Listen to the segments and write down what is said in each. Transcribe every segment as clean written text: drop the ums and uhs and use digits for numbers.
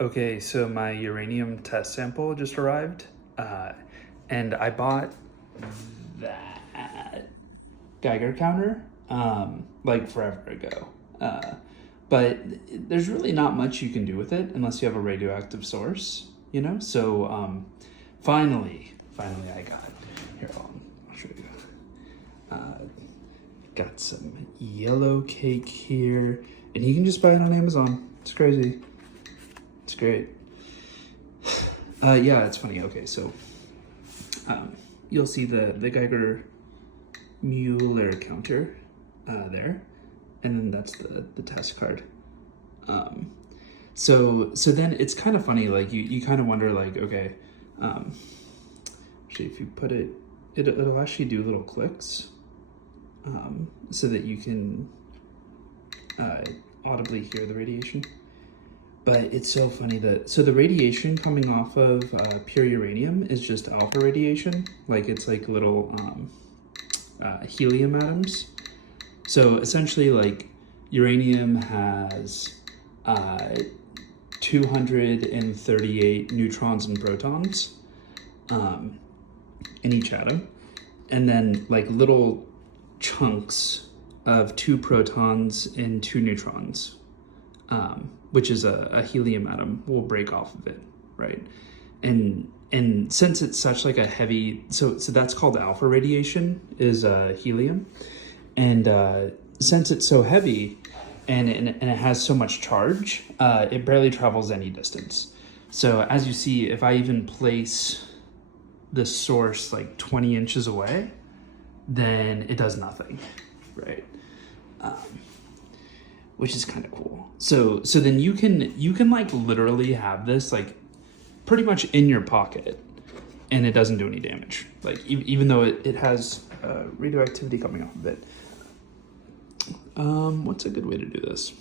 Okay, so my uranium test sample just arrived, uh, and I bought that Geiger counter like forever ago. Uh, but there's really not much you can do with it unless you have a radioactive source, you know? So finally I got here. I'll show you. Uh, got some yellow cake here, and you can just buy it on Amazon. It's crazy. It's great. Yeah, it's funny. Okay, so you'll see the Geiger Mueller counter there, and then that's the test card. So then it's kind of funny. Like you kind of wonder like, okay, actually if you put it'll actually do little clicks, so that you can audibly hear the radiation. But it's so funny that, so the radiation coming off of pure uranium is just alpha radiation. Like it's like little helium atoms. So essentially like uranium has 238 neutrons and protons in each atom. And then like little chunks of 2 protons and 2 neutrons. Which is a helium atom, will break off of it, right? And since it's such like a heavy, so that's called alpha radiation, is helium, and since it's so heavy, and it has so much charge, it barely travels any distance. So as you see, if I even place the source like 20 inches away, then it does nothing, right? Which is kind of cool. So then you can like literally have this like pretty much in your pocket, and it doesn't do any damage. Like even though it has radioactivity coming off of it. What's a good way to do this?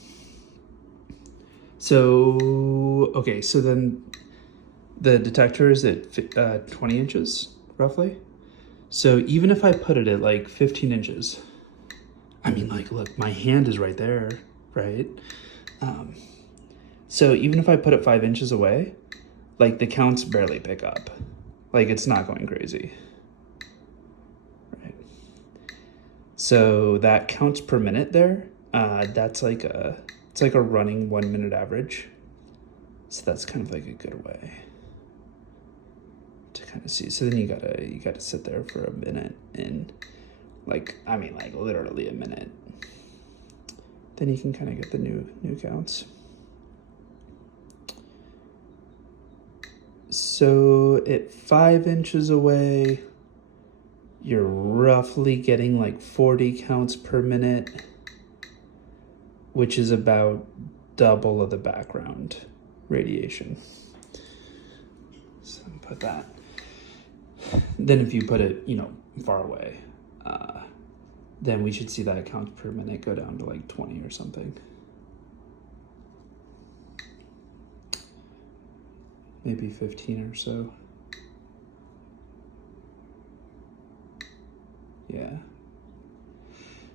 So okay, so then the detector is at 20 inches roughly. So even if I put it at like 15 inches, I mean, like, look, my hand is right there, right? So even if I put it 5 inches away, like the counts barely pick up. Like it's not going crazy, right? So that counts per minute there, that's like it's like a running 1 minute average. So that's kind of like a good way to kind of see. So then you gotta sit there for a minute, and like, I mean, like literally a minute. Then you can kind of get the new counts. So at 5 inches away, you're roughly getting like 40 counts per minute, which is about double of the background radiation. So put that. Then if you put it, far away, then we should see that counts per minute go down to like 20 or something. Maybe 15 or so. Yeah.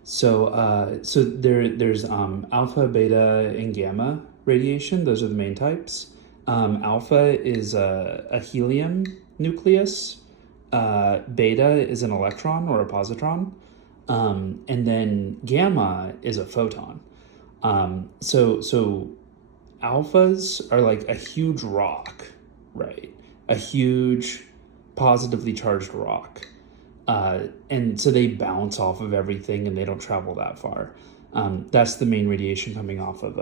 So there's alpha, beta, and gamma radiation. Those are the main types. Alpha is a helium nucleus. Beta is an electron or a positron. And then gamma is a photon. So alphas are like a huge rock, right? A huge positively charged rock. And so they bounce off of everything and they don't travel that far. That's the main radiation coming off of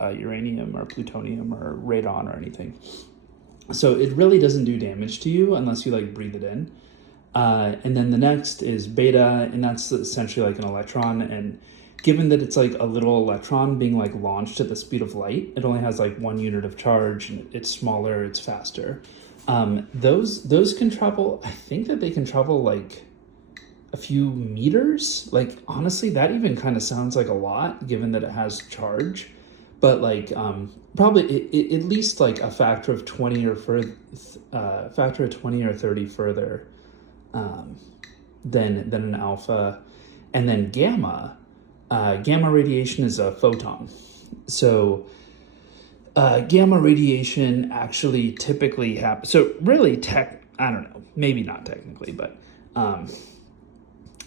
uranium or plutonium or radon or anything. So it really doesn't do damage to you unless you like breathe it in. And then the next is beta, and that's essentially like an electron. And given that it's like a little electron being like launched at the speed of light, it only has like 1 unit of charge, and it's smaller, it's faster. Those can travel, I think that they can travel like a few meters. Like honestly, that even kind of sounds like a lot given that it has charge. But like probably at least like a factor of 20 or 30 further than an alpha. And then gamma radiation is a photon. So Gamma radiation actually typically happens. So really, I don't know, maybe not technically, but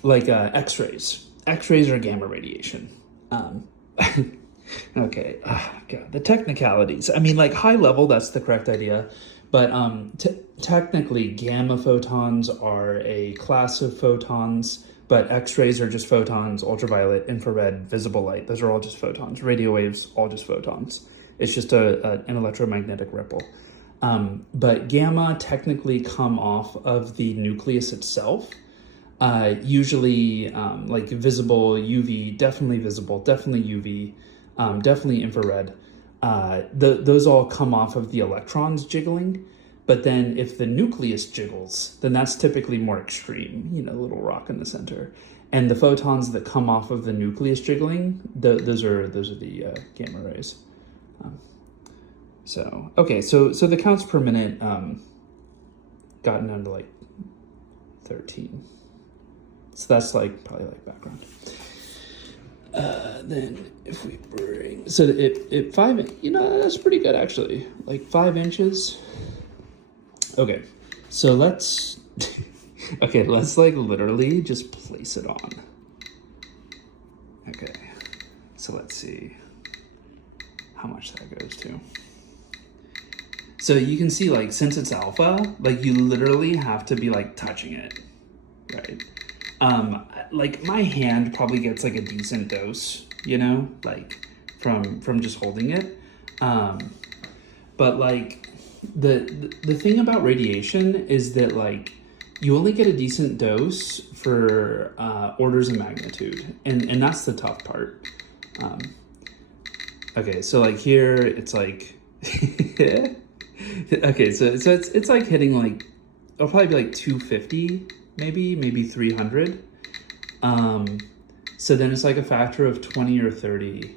like X-rays. X-rays are gamma radiation. Okay, God, the technicalities. I mean, like high level, that's the correct idea. But technically, gamma photons are a class of photons, but X-rays are just photons, ultraviolet, infrared, visible light. Those are all just photons. Radio waves, all just photons. It's just an electromagnetic ripple. But gamma technically come off of the nucleus itself. Usually like visible, UV, definitely visible, definitely UV, definitely infrared. Those all come off of the electrons jiggling. But then if the nucleus jiggles, then that's typically more extreme, you know, little rock in the center. And the photons that come off of the nucleus jiggling, those are the gamma rays. So the counts per minute gotten down to like 13. So that's like probably like background. Then if we bring, so it 5, you know, that's pretty good actually. Like 5 inches. Okay, so let's like literally just place it on. Okay, so let's see how much that goes to. So you can see, like, since it's alpha, like you literally have to be like touching it, right? Like my hand probably gets like a decent dose, you know, like from just holding it. But like the thing about radiation is that like you only get a decent dose for orders of magnitude, and that's the tough part. Okay, so like here it's like okay, so it's like hitting like, it'll probably be like 250, maybe 300. So then it's like a factor of 20 or 30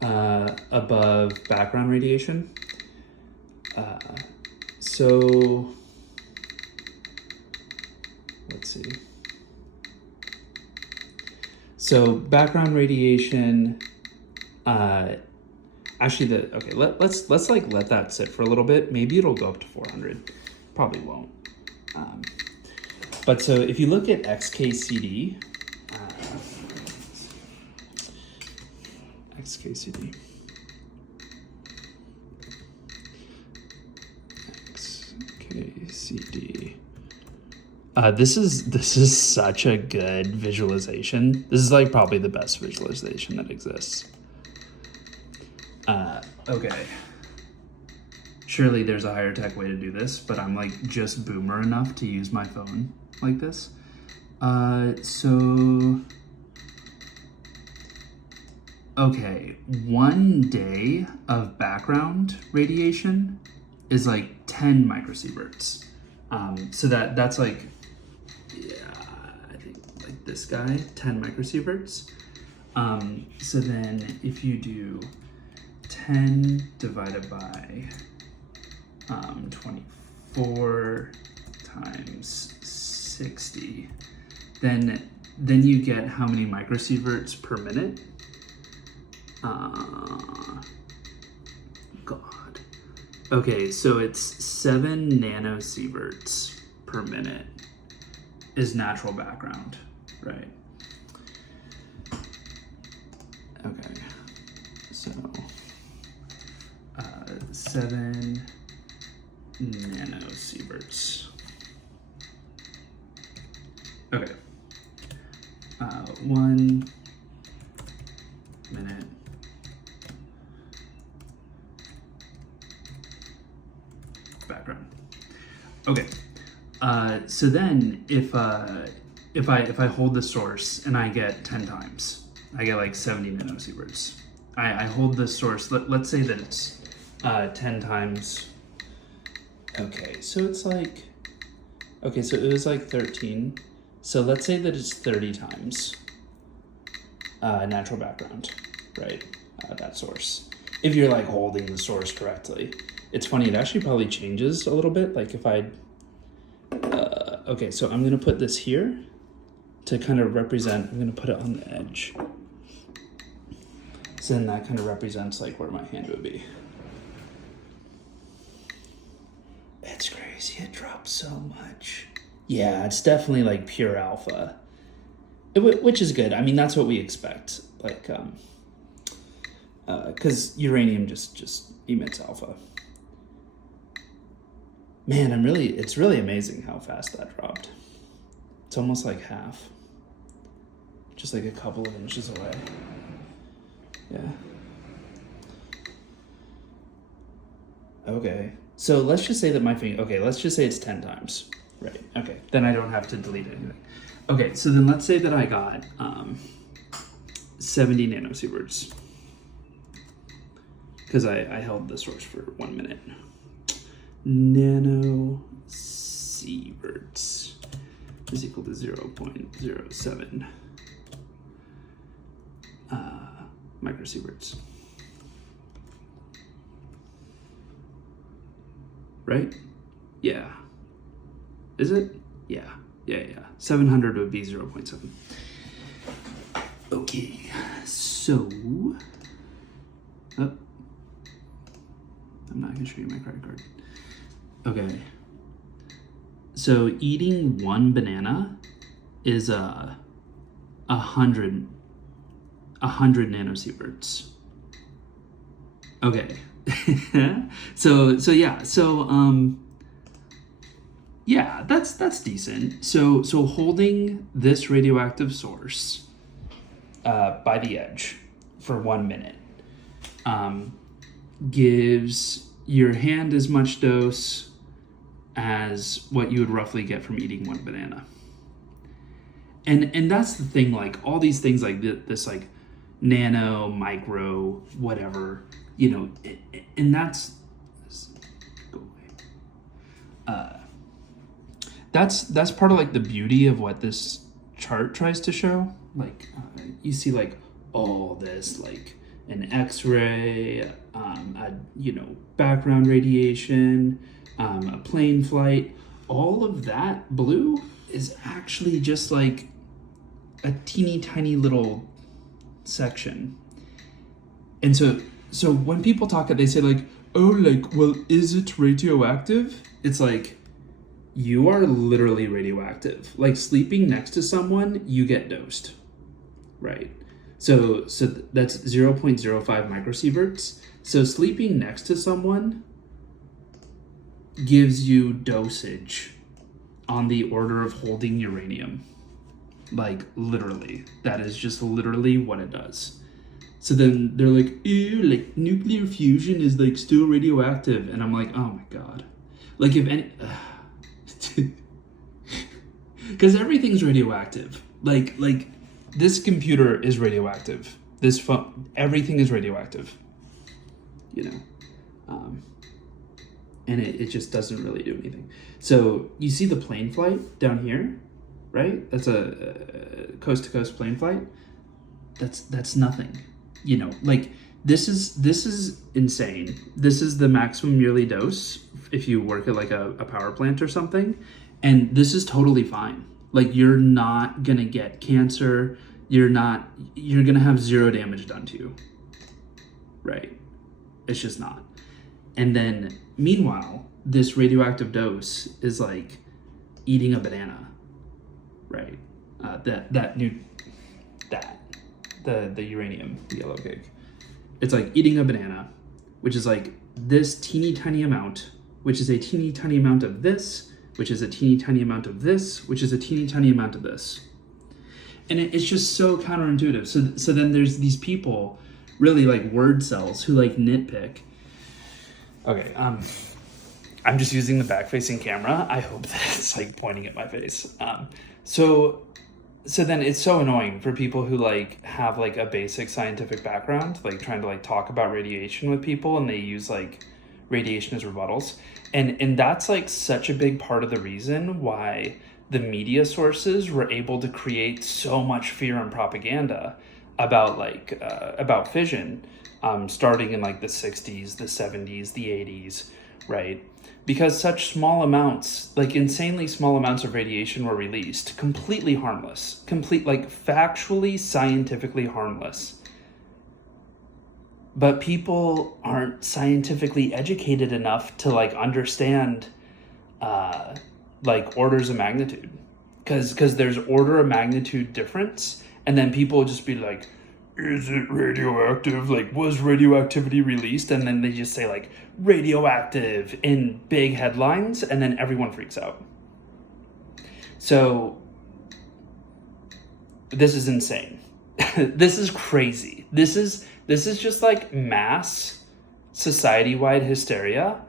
above background radiation. So let's see. So background radiation, actually let's like let that sit for a little bit. Maybe it'll go up to 400. Probably won't. But so if you look at XKCD, XKCD. This is such a good visualization. This is like probably the best visualization that exists. Okay. Surely there's a higher tech way to do this, but I'm like just boomer enough to use my phone like this. Okay, 1 day of background radiation is like 10 microsieverts. So that's like, yeah, I think like this guy, 10 microsieverts. So then if you do 10 divided by 24 times 60, then you get how many microsieverts per minute? God. Okay, so it's 7 nanosieverts per minute is natural background, right? Okay, so 7 nanosieverts. Okay, 1 minute. Background. Okay, so then if I hold the source and I get 10 times, I get like 70 nanosieverts. I hold the source. Let's say that it's 10 times. Okay, so it's like, okay, so it was like 13. So let's say that it's 30 times natural background, right? That source. If you're like holding the source correctly. It's funny, it actually probably changes a little bit. Like if I, okay, so I'm gonna put this here to kind of represent, I'm gonna put it on the edge. So then that kind of represents like where my hand would be. It's crazy, it drops so much. Yeah, it's definitely like pure alpha, which is good. I mean, that's what we expect. Like, because uranium just emits alpha. Man, it's really amazing how fast that dropped. It's almost like half. Just like a couple of inches away. Yeah. Okay. So let's just say that my finger, okay, let's just say it's 10 times. Right. Okay. Then I don't have to delete anything. Okay. So then let's say that I got 70 nanosieverts. Because I held the source for 1 minute. Nanosieverts is equal to 0.07 microsieverts. Right? Yeah. Is it? Yeah. 700 would be 0.7. Okay. So, I'm not going to show you my credit card. Okay. So eating one banana is 100 nanosieverts. Okay. Yeah, that's decent. So holding this radioactive source by the edge for 1 minute gives your hand as much dose as what you would roughly get from eating one banana. And that's the thing, like all these things like this like nano, micro, whatever, you know, and that's go away. That's part of like the beauty of what this chart tries to show. Like you see like all this like an X-ray, background radiation, a plane flight, all of that blue is actually just like a teeny tiny little section. And so when people talk, they say like, oh, like, well, is it radioactive? It's like, you are literally radioactive. Like sleeping next to someone, you get dosed, right? So that's 0.05 microsieverts. So sleeping next to someone gives you dosage on the order of holding uranium. Like literally, that is just literally what it does. So then they're like, ew, like nuclear fusion is like still radioactive. And I'm like, oh my God. Like if any, because everything's radioactive. Like this computer is radioactive. This phone, everything is radioactive, you know? And it just doesn't really do anything. So you see the plane flight down here, right? That's a coast-to-coast plane flight. That's nothing, you know? Like this is insane. This is the maximum yearly dose if you work at like a power plant or something, and this is totally fine. Like you're not gonna get cancer. You're gonna have zero damage done to you, right? It's just not. And then meanwhile, this radioactive dose is like eating a banana, right? The uranium, the yellow cake. It's like eating a banana, which is like this teeny tiny amount, which is a teeny tiny amount of this, which is a teeny tiny amount of this, which is a teeny tiny amount of this. And it's just so counterintuitive. So then there's these people, really like word cells, who like nitpick. Okay, I'm just using the back-facing camera. I hope that it's like pointing at my face. So then it's so annoying for people who like have like a basic scientific background, like trying to like talk about radiation with people, and they use like radiation as rebuttals. And that's like such a big part of the reason why the media sources were able to create so much fear and propaganda about fission, starting in like the 60s, the 70s, the 80s, right? Because such small amounts, like insanely small amounts of radiation were released, completely harmless, like factually, scientifically harmless. but people aren't scientifically educated enough to like understand like orders of magnitude, because there's order of magnitude difference, and then people will just be like, is it radioactive? Like, was radioactivity released? And then they just say like radioactive in big headlines, and then everyone freaks out. So this is insane. This is crazy. This is just like mass society-wide hysteria,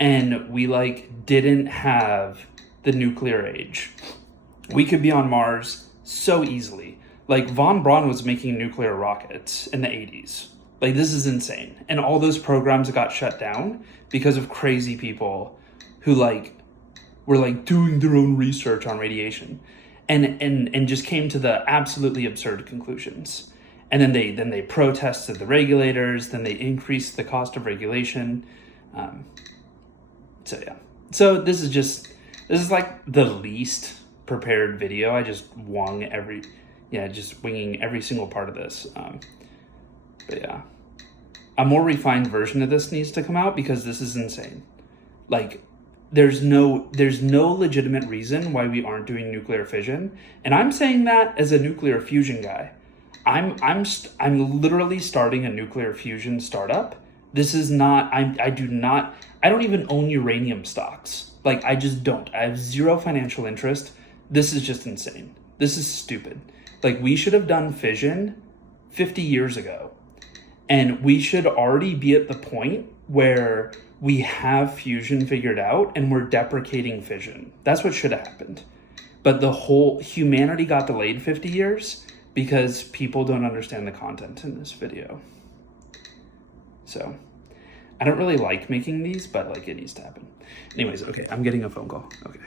and we like didn't have the nuclear age. We could be on Mars so easily. Like von Braun was making nuclear rockets in the 80s. Like, this is insane. And all those programs got shut down because of crazy people who like were like doing their own research on radiation, and just came to the absolutely absurd conclusions. And then they protested the regulators. Then they increased the cost of regulation. So yeah. So this is like the least prepared video. I just winging every single part of this. But yeah, a more refined version of this needs to come out, because this is insane. Like, there's no legitimate reason why we aren't doing nuclear fission, and I'm saying that as a nuclear fusion guy. I'm literally starting a nuclear fusion startup. This is not. I don't even own uranium stocks. Like, I just don't. I have zero financial interest. This is just insane. This is stupid. Like, we should have done fission 50 years ago, and we should already be at the point where we have fusion figured out and we're deprecating fission. That's what should have happened. But the whole humanity got delayed 50 years because people don't understand the content in this video. So I don't really like making these, but like, it needs to happen. Anyways, okay, I'm getting a phone call. Okay.